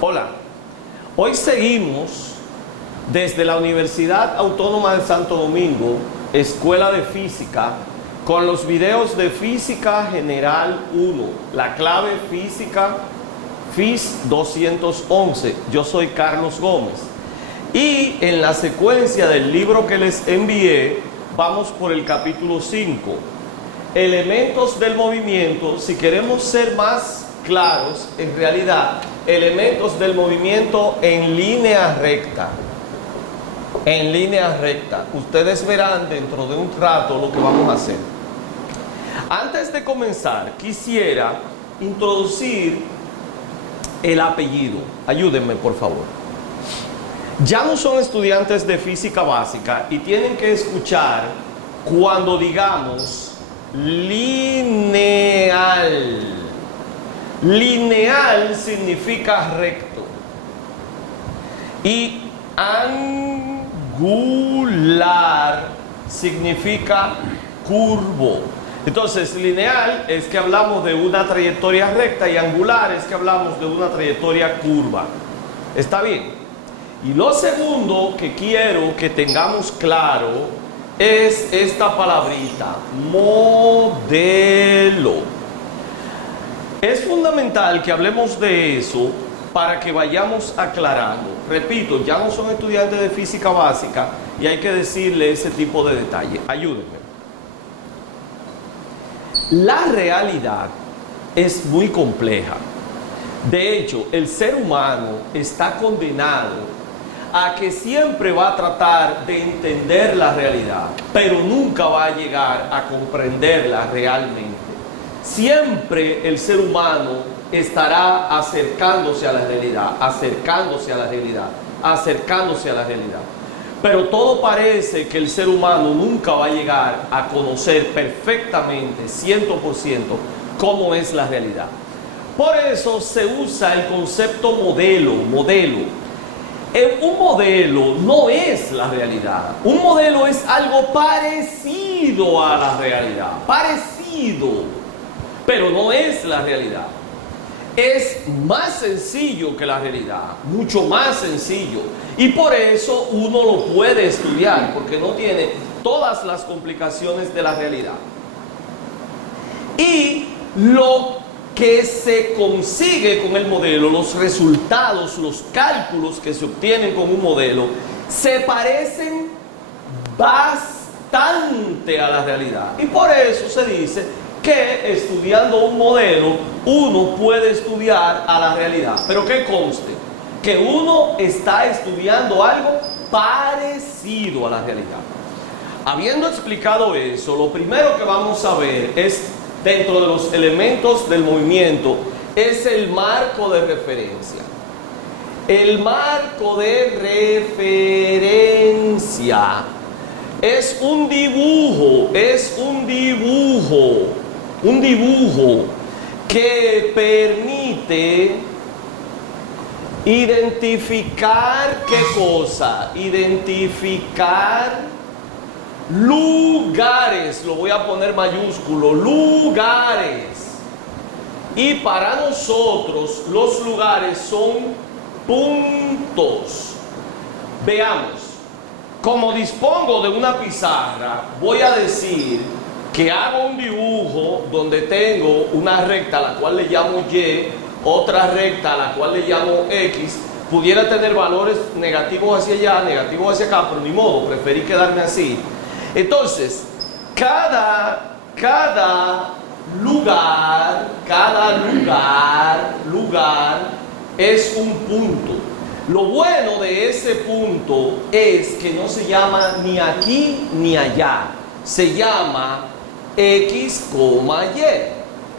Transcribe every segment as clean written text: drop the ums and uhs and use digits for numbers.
Hola, hoy seguimos desde la Universidad Autónoma de Santo Domingo, Escuela de Física, con los videos de Física General 1, la clave física FIS 211. Yo soy Carlos Gómez. Y en la secuencia del libro que les envié, vamos por el capítulo 5. Elementos del movimiento. Si queremos ser más claros, en realidad, elementos del movimiento en línea recta. En línea recta. Ustedes verán dentro de un rato lo que vamos a hacer. Antes de comenzar, quisiera introducir el apellido. Ayúdenme, por favor. Ya no son estudiantes de física básica y tienen que escuchar cuando digamos lineal. Lineal significa recto. Y angular significa curvo. Entonces, lineal es que hablamos de una trayectoria recta y angular es que hablamos de una trayectoria curva. ¿Está bien? Y lo segundo que quiero que tengamos claro es esta palabrita, modelo. Es fundamental que hablemos de eso para que vayamos aclarando. Repito, ya no son estudiantes de física básica y hay que decirle ese tipo de detalle. Ayúdenme. La realidad es muy compleja. De hecho, el ser humano está condenado a que siempre va a tratar de entender la realidad, pero nunca va a llegar a comprenderla realmente. Siempre el ser humano estará acercándose a la realidad, acercándose a la realidad, acercándose a la realidad. Pero todo parece que el ser humano nunca va a llegar a conocer perfectamente, 100%, cómo es la realidad. Por eso se usa el concepto modelo. Un modelo no es la realidad. Un modelo es algo parecido a la realidad. Parecido, pero no es la realidad. Es más sencillo que la realidad, mucho más sencillo. Y por eso uno lo puede estudiar, porque no tiene todas las complicaciones de la realidad. Y lo que se consigue con el modelo, los resultados, los cálculos que se obtienen con un modelo, se parecen bastante a la realidad. Y por eso se dice que estudiando un modelo, uno puede estudiar a la realidad. Pero que conste, que uno está estudiando algo parecido a la realidad. Habiendo explicado eso, lo primero que vamos a ver es, dentro de los elementos del movimiento, es el marco de referencia. El marco de referencia es un dibujo, que permite identificar ¿qué cosa? Identificar lugares, lo voy a poner mayúsculo, lugares. Y para nosotros los lugares son puntos. Veamos, como dispongo de una pizarra, voy a decir que hago un dibujo donde tengo una recta a la cual le llamo Y, otra recta a la cual le llamo X. Pudiera tener valores negativos hacia allá, negativos hacia acá, pero ni modo, preferí quedarme así. Entonces, cada lugar es un punto. Lo bueno de ese punto es que no se llama ni aquí ni allá, se llama X, Y.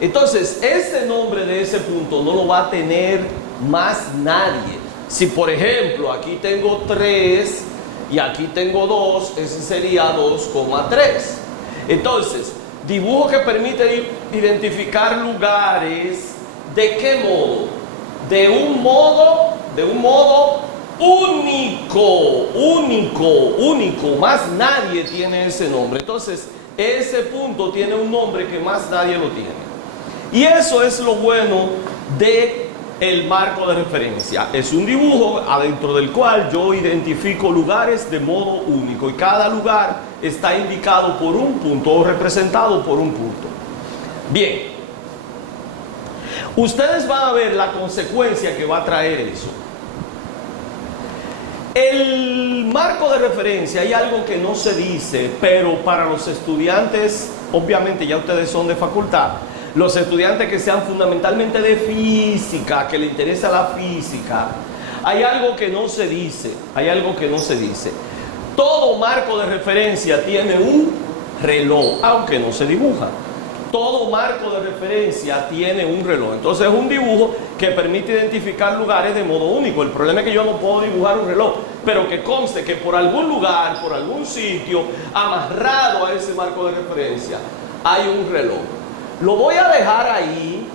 Entonces, ese nombre de ese punto no lo va a tener más nadie. Si, por ejemplo, aquí tengo 3 y aquí tengo 2, ese sería 2,3. Entonces, dibujo que permite identificar lugares. ¿De qué modo? De un modo único. Más nadie tiene ese nombre. Entonces, ese punto tiene un nombre que más nadie lo tiene. Y eso es lo bueno de el marco de referencia? Es un dibujo adentro del cual yo identifico lugares de modo único y cada lugar está indicado por un punto o representado por un punto. Bien, ustedes van a ver la consecuencia que va a traer eso. El marco de referencia, hay algo que no se dice, pero para los estudiantes, obviamente ya ustedes son de facultad, los estudiantes que sean fundamentalmente de física, que les interesa la física, hay algo que no se dice, Todo marco de referencia tiene un reloj, aunque no se dibuja. Todo marco de referencia tiene un reloj. Entonces es un dibujo que permite identificar lugares de modo único. El problema es que yo no puedo dibujar un reloj, pero que conste que por algún lugar, por algún sitio, amarrado a ese marco de referencia, hay un reloj. Lo voy a dejar ahí,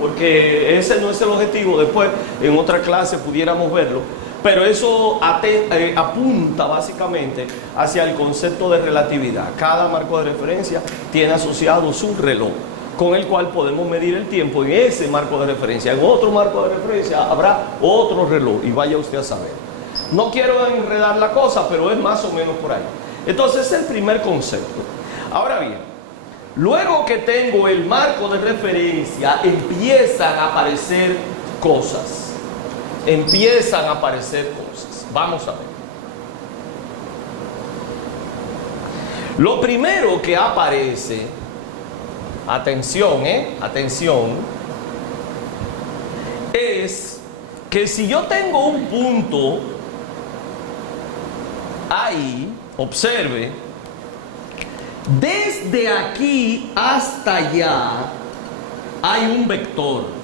porque ese no es el objetivo. Después, en otra clase pudiéramos verlo. Pero eso apunta básicamente hacia el concepto de relatividad. Cada marco de referencia tiene asociado su reloj, con el cual podemos medir el tiempo en ese marco de referencia. En otro marco de referencia habrá otro reloj, y vaya usted a saber. No quiero enredar la cosa, pero es más o menos por ahí. Entonces, es el primer concepto. Ahora bien, luego que tengo el marco de referencia, empiezan a aparecer cosas. Vamos a ver. Lo primero que aparece, atención, es que si yo tengo un punto ahí, observe, desde aquí hasta allá hay un vector.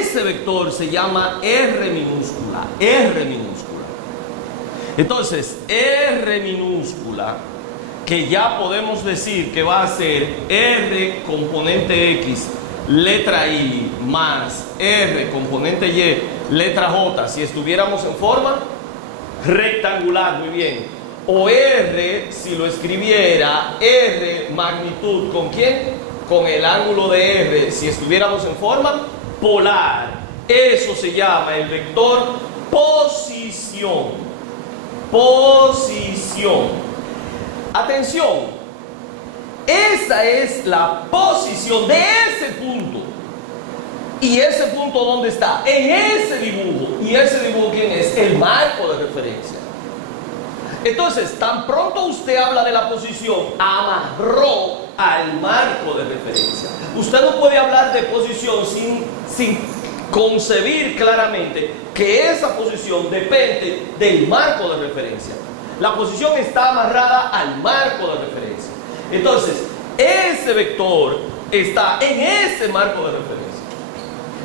Ese vector se llama R minúscula. Entonces, R minúscula, que ya podemos decir que va a ser R componente X, letra Y, más R componente Y, letra J, si estuviéramos en forma rectangular, muy bien. O R, si lo escribiera, R magnitud, ¿con quién? Con el ángulo de R, si estuviéramos en forma polar. Eso se llama el vector posición. Atención, esa es la posición de ese punto. ¿Y ese punto dónde está? En ese dibujo. ¿Y ese dibujo quién es? El marco de referencia. Entonces, tan pronto usted habla de la posición, amarró al marco de referencia. Usted no puede hablar de posición sin concebir claramente que esa posición depende del marco de referencia. La posición está amarrada al marco de referencia. Entonces, ese vector está en ese marco de referencia.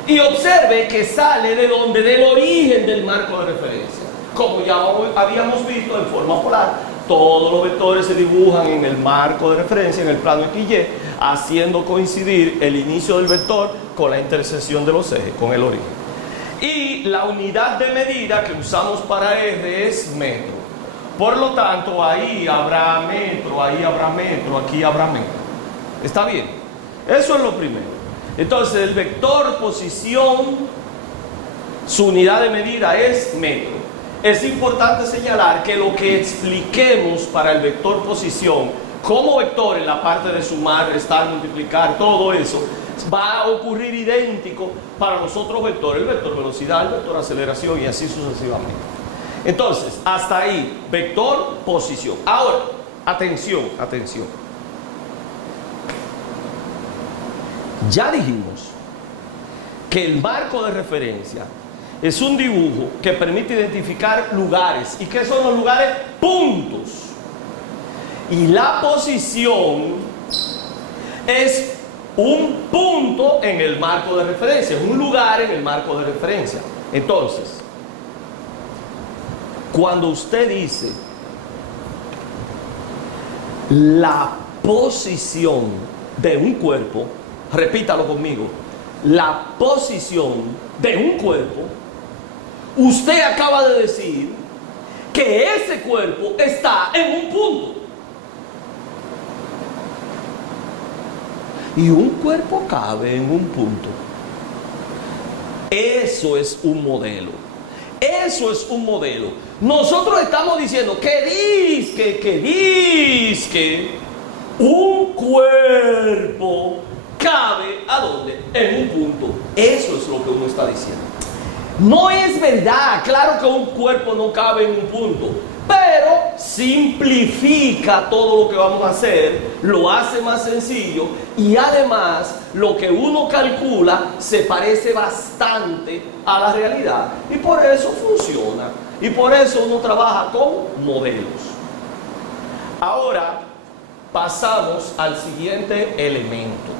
Y observe que sale de donde, del origen del marco de referencia. Como ya habíamos visto en forma polar, todos los vectores se dibujan en el marco de referencia, en el plano XY, haciendo coincidir el inicio del vector con la intersección de los ejes, con el origen. Y la unidad de medida que usamos para R es metro. Por lo tanto, ahí habrá metro, aquí habrá metro. ¿Está bien? Eso es lo primero. Entonces, el vector posición, su unidad de medida es metro. Es importante señalar que lo que expliquemos para el vector posición, como vector en la parte de sumar, restar, multiplicar, todo eso, va a ocurrir idéntico para los otros vectores, el vector velocidad, el vector aceleración y así sucesivamente. Entonces, hasta ahí, vector posición. Ahora, atención. Ya dijimos que el marco de referencia es un dibujo que permite identificar lugares. ¿Y qué son los lugares? Puntos. Y la posición es un punto en el marco de referencia, un lugar en el marco de referencia. Entonces, cuando usted dice la posición de un cuerpo, repítalo conmigo, la posición de un cuerpo, usted acaba de decir que ese cuerpo está en un punto. Y un cuerpo cabe en un punto. Eso es un modelo. Eso es un modelo. Nosotros estamos diciendo que un cuerpo cabe ¿a dónde? En un punto. Eso es lo que uno está diciendo. No es verdad, claro que un cuerpo no cabe en un punto, pero simplifica todo lo que vamos a hacer, lo hace más sencillo y además lo que uno calcula se parece bastante a la realidad y por eso funciona y por eso uno trabaja con modelos. Ahora pasamos al siguiente elemento.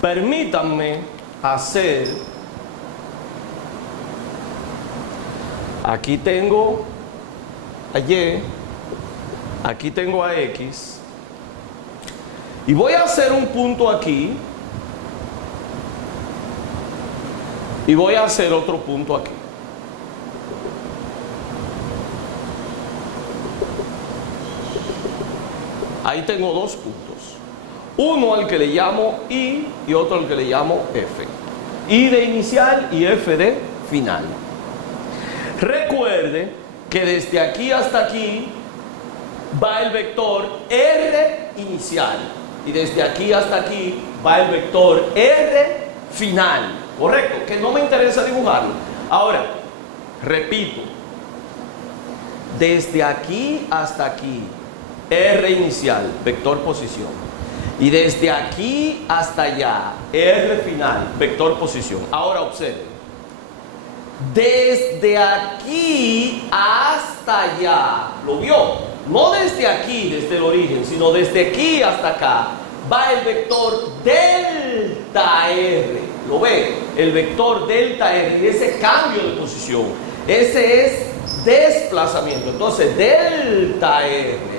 Permítanme hacer, aquí tengo a Y, aquí tengo a X, y voy a hacer un punto aquí, y voy a hacer otro punto aquí. Ahí tengo dos puntos. Uno al que le llamo I y otro al que le llamo F. I de inicial y F de final. Recuerde que desde aquí hasta aquí va el vector R inicial. Y desde aquí hasta aquí va el vector R final. ¿Correcto? Que no me interesa dibujarlo. Ahora, repito. Desde aquí hasta aquí, R inicial, vector posición. Y desde aquí hasta allá, R final, vector posición. Ahora observe. Desde aquí hasta allá, ¿lo vio? No desde aquí, desde el origen, sino desde aquí hasta acá, va el vector delta R. ¿Lo ve? El vector delta R, y ese cambio de posición, ese es desplazamiento. Entonces, delta R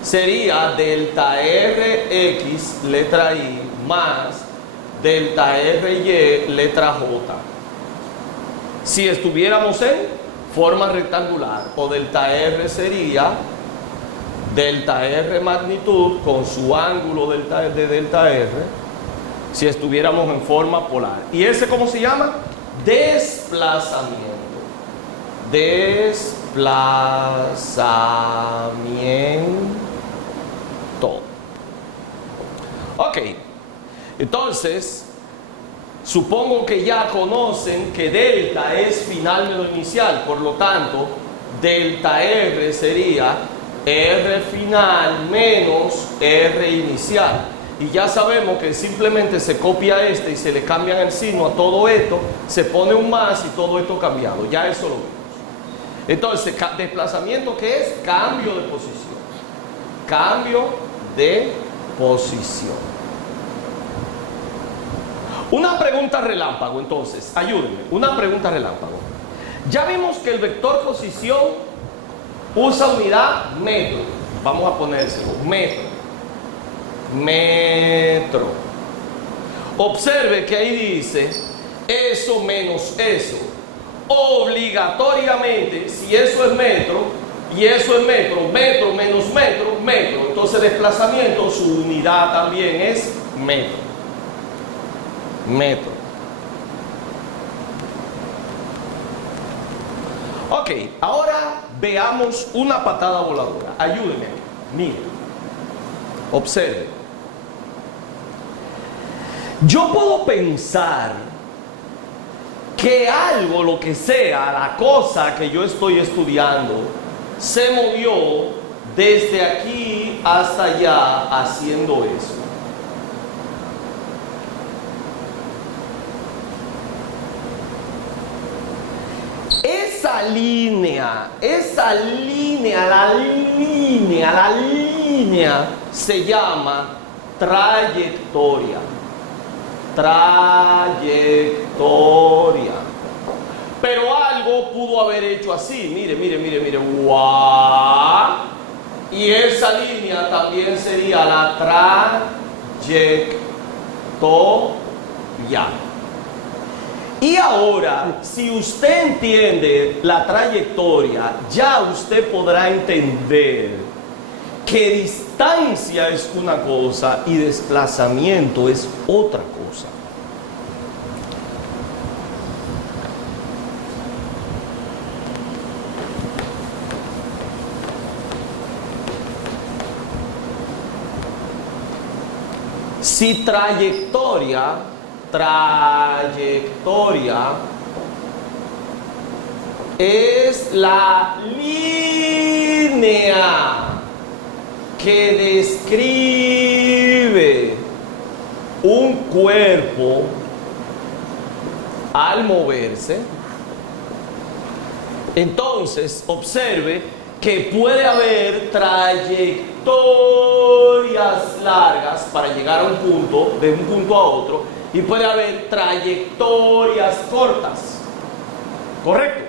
sería delta Rx, letra I, más delta Ry, letra J. Si estuviéramos en forma rectangular, o delta R sería delta R magnitud con su ángulo de delta R, si estuviéramos en forma polar. ¿Y ese cómo se llama? Desplazamiento. Desplazamiento. Ok, entonces supongo que ya conocen que delta es final de lo inicial, por lo tanto delta R sería R final menos R inicial, y ya sabemos que simplemente se copia este y se le cambian el signo a todo esto, se pone un más y todo esto cambiado, ya eso lo vimos. Entonces, desplazamiento, ¿qué es? Cambio de posición. Cambio de posición. Una pregunta relámpago, entonces, ayúdenme. Una pregunta relámpago. Ya vimos que el vector posición usa unidad metro. Vamos a ponérselo, metro. Metro. Observe que ahí dice eso menos eso. Obligatoriamente, si eso es metro y eso es metro, metro menos metro, metro. Entonces desplazamiento, su unidad también es metro. Metro. Ok, ahora veamos una patada voladora. Ayúdenme. Mire. Observe. Yo puedo pensar que algo, lo que sea, la cosa que yo estoy estudiando, se movió desde aquí hasta allá haciendo eso. Esa línea, la línea se llama trayectoria. Trayectoria. Pero algo pudo haber hecho así. Mire. ¡Guau! Y esa línea también sería la trayectoria. Y ahora, si usted entiende la trayectoria, ya usted podrá entender que distancia es una cosa y desplazamiento es otra cosa. Si trayectoria es la línea que describe un cuerpo al moverse, entonces observe que puede haber trayectorias largas para llegar a un punto, de un punto a otro, y puede haber trayectorias cortas, ¿correcto?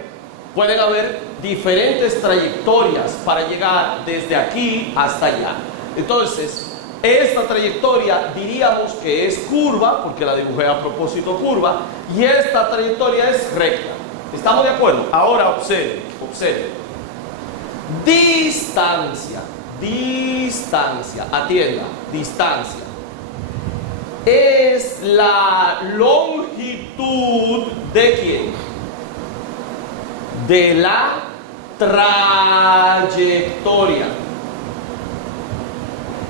Pueden haber diferentes trayectorias para llegar desde aquí hasta allá. Entonces, esta trayectoria diríamos que es curva, porque la dibujé a propósito curva, y esta trayectoria es recta. ¿Estamos de acuerdo? Ahora observe. Distancia, atienda, distancia es la longitud de ¿quién? De la trayectoria.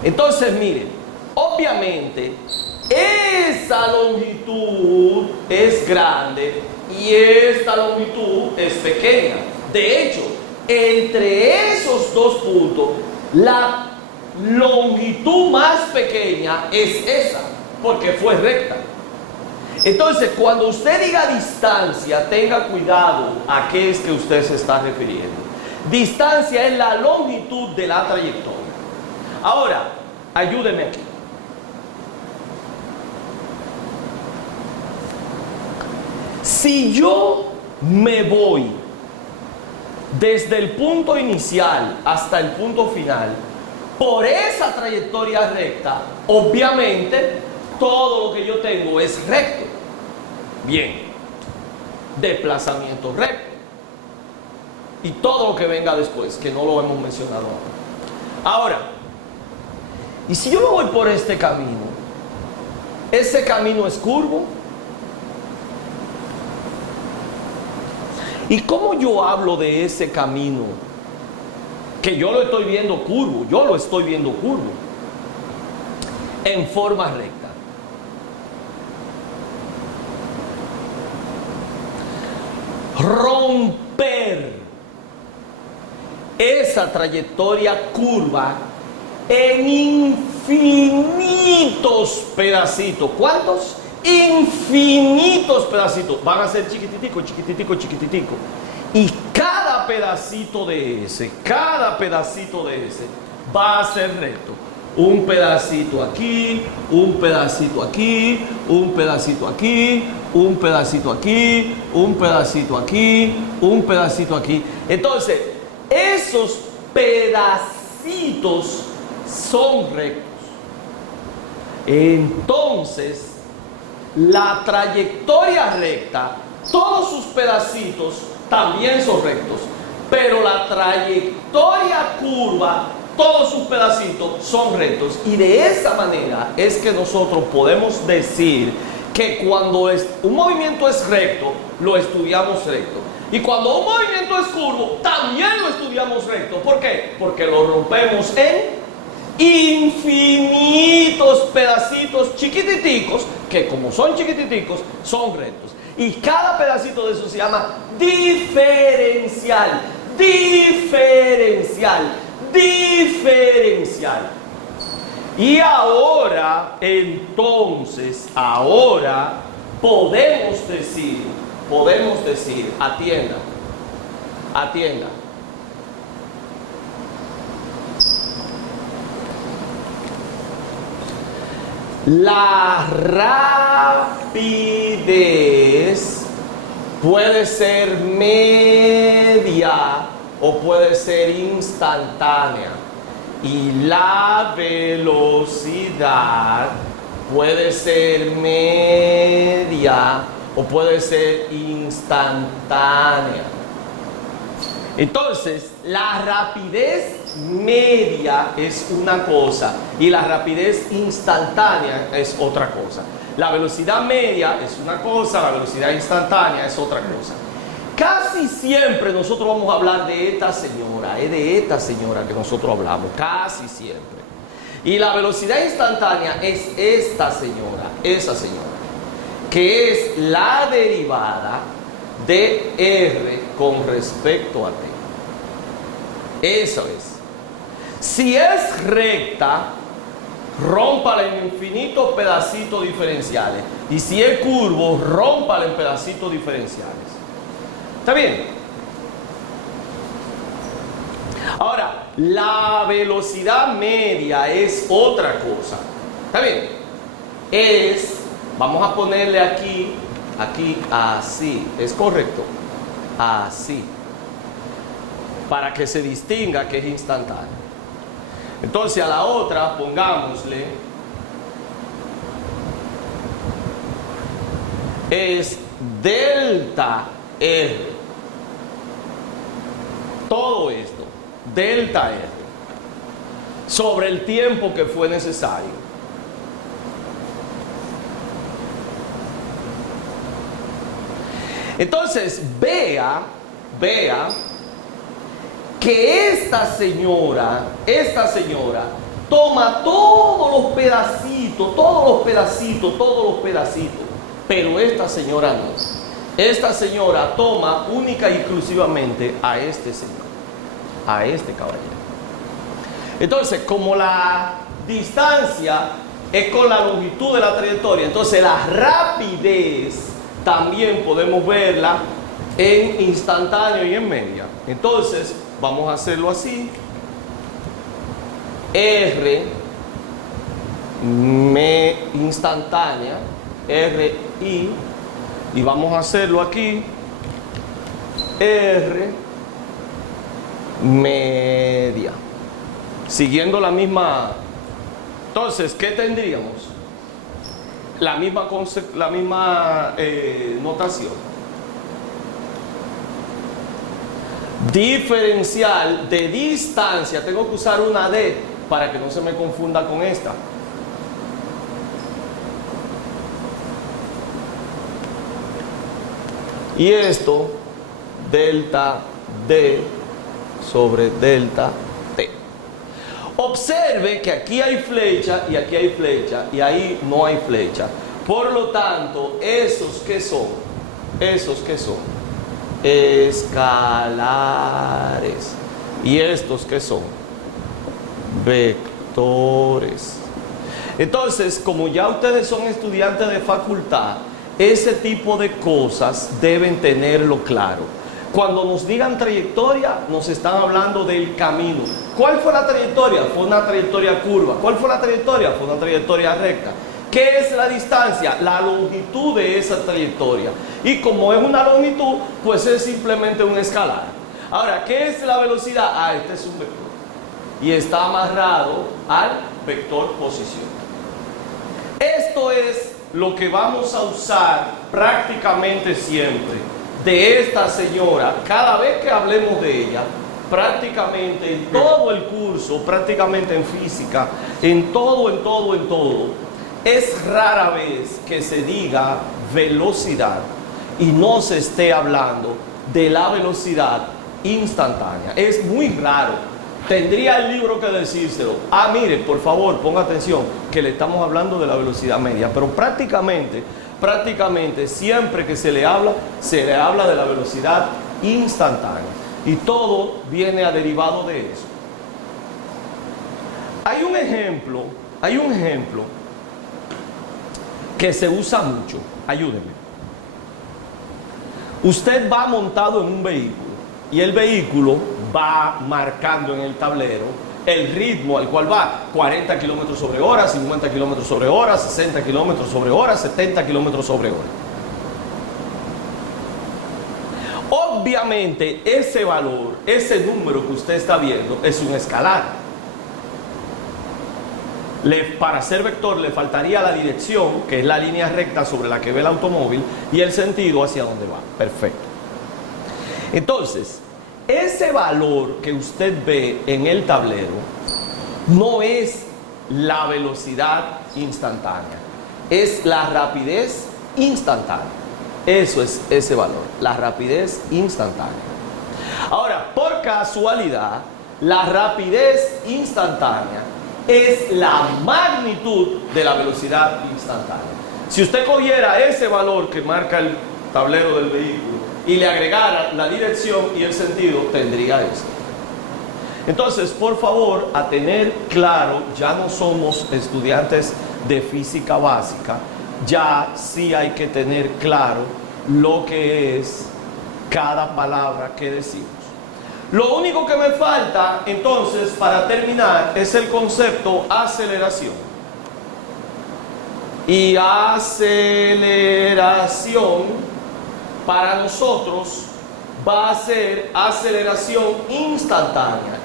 Entonces miren, obviamente esa longitud es grande y esta longitud es pequeña. De hecho, entre esos dos puntos, la longitud más pequeña es esa, porque fue recta. Entonces, cuando usted diga distancia, tenga cuidado a qué es que usted se está refiriendo. Distancia es la longitud de la trayectoria. Ahora, ayúdeme aquí. Si yo me voy desde el punto inicial hasta el punto final, por esa trayectoria recta, obviamente todo lo que yo tengo es recto. Bien, desplazamiento recto. Y todo lo que venga después, que no lo hemos mencionado ahora. Y si yo me voy por este camino, ¿ese camino es curvo? ¿Y cómo yo hablo de ese camino? Que yo lo estoy viendo curvo, en forma recta. Romper esa trayectoria curva en infinitos pedacitos. ¿Cuántos? Infinitos pedacitos. Van a ser chiquititico. Y cada pedacito de ese va a ser recto. Un pedacito aquí, un pedacito aquí, un pedacito aquí, un pedacito aquí, un pedacito aquí, un pedacito aquí. Entonces, esos pedacitos son rectos. Entonces, la trayectoria recta, todos sus pedacitos también son rectos, pero la trayectoria curva, todos sus pedacitos son rectos. Y de esa manera es que nosotros podemos decir que cuando un movimiento es recto, lo estudiamos recto. Y cuando un movimiento es curvo, también lo estudiamos recto. ¿Por qué? Porque lo rompemos en infinitos pedacitos chiquititicos, que como son chiquititicos, son rectos. Y cada pedacito de eso se llama diferencial. Y ahora, entonces, podemos decir, atienda. La rapidez puede ser media o puede ser instantánea. Y la velocidad puede ser media o puede ser instantánea. Entonces, la rapidez media es una cosa y la rapidez instantánea es otra cosa. La velocidad media es una cosa, la velocidad instantánea es otra cosa. Casi siempre nosotros vamos a hablar de esta señora, es de esta señora que nosotros hablamos, casi siempre. Y la velocidad instantánea es esta señora, esa señora, que es la derivada de R con respecto a T. Eso es. Si es recta, rómpala en infinitos pedacitos diferenciales. Y si es curvo, rómpala en pedacitos diferenciales. ¿Está bien? Ahora, la velocidad media es otra cosa. ¿Está bien? Vamos a ponerle aquí, así. ¿Es correcto? Así. Para que se distinga que es instantáneo. Entonces a la otra pongámosle, es delta R. Todo esto, delta R, sobre el tiempo que fue necesario. Entonces vea que esta señora toma todos los pedacitos, pero esta señora no. Esta señora toma única y exclusivamente a este señor, a este caballero. Entonces, como la distancia es con la longitud de la trayectoria, entonces la rapidez también podemos verla en instantáneo y en media. Entonces, vamos a hacerlo así. R instantánea, RI, y vamos a hacerlo aquí. R media. Siguiendo la misma. Entonces, ¿qué tendríamos? La misma notación. Diferencial de distancia, tengo que usar una D para que no se me confunda con esta. Y esto, delta D sobre delta T. Observe que aquí hay flecha y aquí hay flecha y ahí no hay flecha. Por lo tanto, ¿esos qué son? Escalares. ¿Y estos qué son? Vectores. Entonces, como ya ustedes son estudiantes de facultad, ese tipo de cosas deben tenerlo claro. Cuando nos digan trayectoria, nos están hablando del camino. ¿Cuál fue la trayectoria? Fue una trayectoria curva. ¿Cuál fue la trayectoria? Fue una trayectoria recta. ¿Qué es la distancia? La longitud de esa trayectoria. Y como es una longitud, pues es simplemente un escalar. Ahora, ¿qué es la velocidad? Este es un vector. Y está amarrado al vector posición. Esto es lo que vamos a usar prácticamente siempre de esta señora. Cada vez que hablemos de ella, prácticamente en todo el curso, prácticamente en física, en todo, es rara vez que se diga velocidad y no se esté hablando de la velocidad instantánea. Es muy raro. Tendría el libro que decírselo. Mire, por favor, ponga atención, que le estamos hablando de la velocidad media. Pero prácticamente, siempre que se le habla de la velocidad instantánea. Y todo viene a derivado de eso. Hay un ejemplo que se usa mucho. Ayúdenme. Usted va montado en un vehículo y el vehículo va marcando en el tablero el ritmo al cual va: 40 kilómetros sobre hora, 50 kilómetros sobre hora, 60 kilómetros sobre hora, 70 kilómetros sobre hora. Obviamente ese valor, ese número que usted está viendo es un escalar. Para ser vector le faltaría la dirección, que es la línea recta sobre la que ve el automóvil, y el sentido hacia dónde va. Perfecto. Entonces, ese valor que usted ve en el tablero no es la velocidad instantánea, es la rapidez instantánea. Eso es ese valor, la rapidez instantánea. Ahora, por casualidad, la rapidez instantánea es la magnitud de la velocidad instantánea. Si usted cogiera ese valor que marca el tablero del vehículo y le agregara la dirección y el sentido, tendría esto. Entonces, por favor, a tener claro, ya no somos estudiantes de física básica, ya sí hay que tener claro lo que es cada palabra que decimos. Lo único que me falta, entonces, para terminar, es el concepto aceleración. Y aceleración, para nosotros, va a ser aceleración instantánea.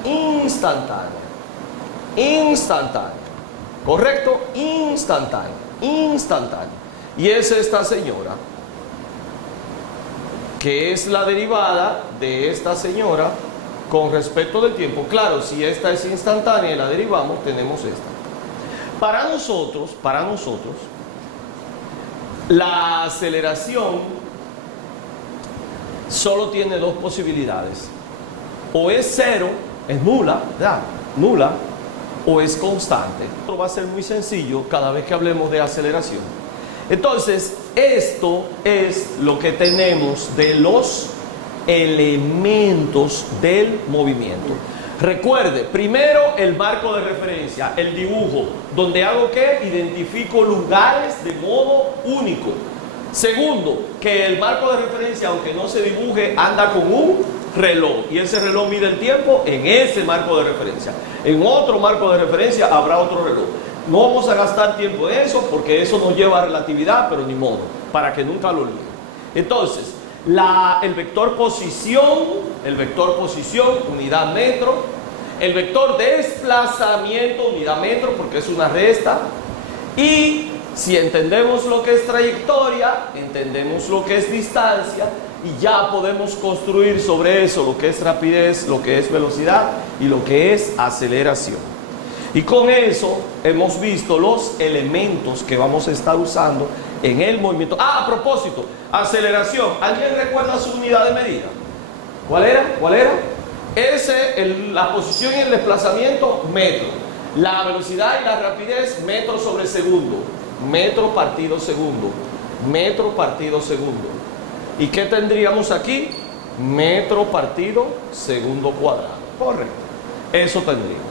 ¿Correcto? Instantánea. Y es esta señora, que es la derivada de esta señora con respecto del tiempo. Claro, si esta es instantánea y la derivamos, tenemos esta. Para nosotros, la aceleración solo tiene dos posibilidades. O es cero, es nula, ¿verdad? Nula, o es constante. Esto va a ser muy sencillo cada vez que hablemos de aceleración. Entonces, esto es lo que tenemos de los elementos del movimiento. Recuerde, primero el marco de referencia, el dibujo, donde hago ¿qué? Identifico lugares de modo único. Segundo, que el marco de referencia, aunque no se dibuje, anda con un reloj. Y ese reloj mide el tiempo en ese marco de referencia. En otro marco de referencia habrá otro reloj. No vamos a gastar tiempo en eso porque eso nos lleva a relatividad, pero ni modo, para que nunca lo olviden. Entonces, el vector posición, unidad metro, el vector desplazamiento, unidad metro, porque es una resta, y si entendemos lo que es trayectoria, entendemos lo que es distancia, y ya podemos construir sobre eso lo que es rapidez, lo que es velocidad y lo que es aceleración. Y con eso hemos visto los elementos que vamos a estar usando en el movimiento. A propósito, aceleración. ¿Alguien recuerda su unidad de medida? ¿Cuál era? La posición y el desplazamiento, metro. La velocidad y la rapidez, metro sobre segundo. Metro partido segundo. ¿Y qué tendríamos aquí? Metro partido segundo cuadrado. Correcto. Eso tendríamos.